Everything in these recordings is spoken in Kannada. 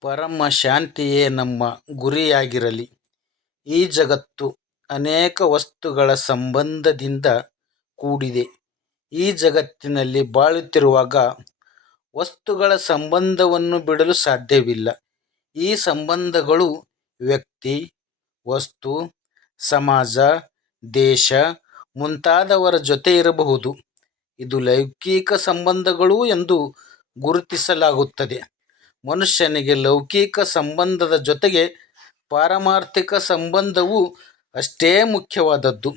ಪರಮ ಶಾಂತಿಯೇ ನಮ್ಮ ಗುರಿಯಾಗಿರಲಿ. ಈ ಜಗತ್ತು ಅನೇಕ ವಸ್ತುಗಳ ಸಂಬಂಧದಿಂದ ಕೂಡಿದೆ. ಈ ಜಗತ್ತಿನಲ್ಲಿ ಬಾಳುತ್ತಿರುವಾಗ ವಸ್ತುಗಳ ಸಂಬಂಧವನ್ನು ಬಿಡಲು ಸಾಧ್ಯವಿಲ್ಲ. ಈ ಸಂಬಂಧಗಳು ವ್ಯಕ್ತಿ, ವಸ್ತು, ಸಮಾಜ, ದೇಶ ಮುಂತಾದವರ ಜೊತೆ ಇರಬಹುದು. ಇದು ಲೌಕಿಕ ಸಂಬಂಧಗಳು ಎಂದು ಗುರುತಿಸಲಾಗುತ್ತದೆ. ಮನುಷ್ಯನಿಗೆ ಲೌಕಿಕ ಸಂಬಂಧದ ಜೊತೆಗೆ ಪಾರಮಾರ್ಥಿಕ ಸಂಬಂಧವೂ ಅಷ್ಟೇ ಮುಖ್ಯವಾದದ್ದು.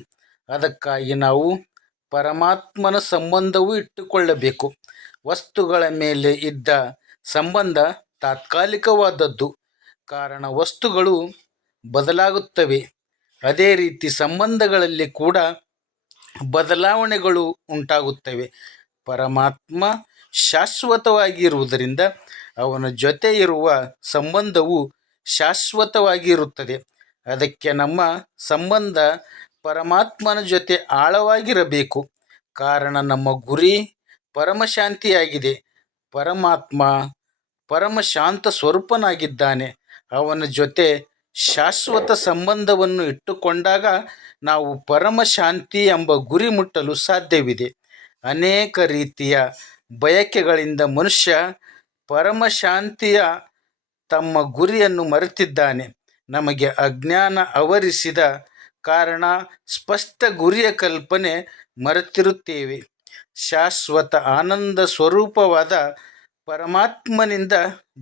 ಅದಕ್ಕಾಗಿ ನಾವು ಪರಮಾತ್ಮನ ಸಂಬಂಧವೂ ಇಟ್ಟುಕೊಳ್ಳಬೇಕು. ವಸ್ತುಗಳ ಮೇಲೆ ಇದ್ದ ಸಂಬಂಧ ತಾತ್ಕಾಲಿಕವಾದದ್ದು. ಕಾರಣ ವಸ್ತುಗಳು ಬದಲಾಗುತ್ತವೆ. ಅದೇ ರೀತಿ ಸಂಬಂಧಗಳಲ್ಲಿ ಕೂಡ ಬದಲಾವಣೆಗಳು ಉಂಟಾಗುತ್ತವೆ. ಪರಮಾತ್ಮ ಶಾಶ್ವತವಾಗಿರುವುದರಿಂದ ಅವನ ಜೊತೆ ಇರುವ ಸಂಬಂಧವು ಶಾಶ್ವತವಾಗಿರುತ್ತದೆ. ಅದಕ್ಕೆ ನಮ್ಮ ಸಂಬಂಧ ಪರಮಾತ್ಮನ ಜೊತೆ ಆಳವಾಗಿರಬೇಕು. ಕಾರಣ ನಮ್ಮ ಗುರಿ ಪರಮಶಾಂತಿಯಾಗಿದೆ. ಪರಮಾತ್ಮ ಪರಮಶಾಂತ ಸ್ವರೂಪನಾಗಿದ್ದಾನೆ. ಅವನ ಜೊತೆ ಶಾಶ್ವತ ಸಂಬಂಧವನ್ನು ಇಟ್ಟುಕೊಂಡಾಗ ನಾವು ಪರಮ ಶಾಂತಿ ಎಂಬ ಗುರಿ ಮುಟ್ಟಲು ಸಾಧ್ಯವಿದೆ. ಅನೇಕ ರೀತಿಯ ಬಯಕೆಗಳಿಂದ ಮನುಷ್ಯ ಪರಮಶಾಂತಿಯ ತಮ್ಮ ಗುರಿಯನ್ನು ಮರೆತಿದ್ದಾನೆ. ನಮಗೆ ಅಜ್ಞಾನ ಅವರಿಸಿದ ಕಾರಣ ಸ್ಪಷ್ಟ ಗುರಿಯ ಕಲ್ಪನೆ ಮರೆತಿರುತ್ತೇವೆ. ಶಾಶ್ವತ ಆನಂದ ಸ್ವರೂಪವಾದ ಪರಮಾತ್ಮನಿಂದ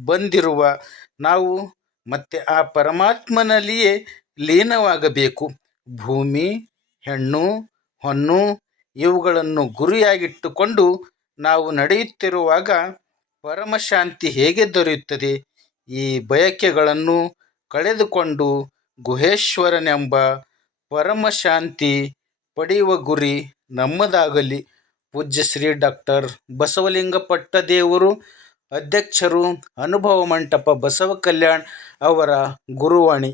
ಬಂದಿರುವ ನಾವು ಮತ್ತೆ ಆ ಪರಮಾತ್ಮನಲ್ಲಿಯೇ ಲೀನವಾಗಬೇಕು. ಭೂಮಿ, ಹೆಣ್ಣು, ಹೊನ್ನು ಇವುಗಳನ್ನು ಗುರಿಯಾಗಿಟ್ಟುಕೊಂಡು ನಾವು ನಡೆಯುತ್ತಿರುವಾಗ ಪರಮಶಾಂತಿ ಹೇಗೆ ದೊರೆಯುತ್ತದೆ? ಈ ಬಯಕೆಗಳನ್ನು ಕಳೆದುಕೊಂಡು ಗುಹೇಶ್ವರನೆಂಬ ಪರಮಶಾಂತಿ ಪಡೆಯುವ ಗುರಿ ನಮ್ಮದಾಗಲಿ. ಪೂಜ್ಯ ಶ್ರೀ ಡಾಕ್ಟರ್ ಬಸವಲಿಂಗ ಪಟ್ಟದೇವರು ಅಧ್ಯಕ್ಷರು, ಅನುಭವ ಮಂಟಪ, ಬಸವ ಕಲ್ಯಾಣ್ ಅವರ ಗುರುವಾಣಿ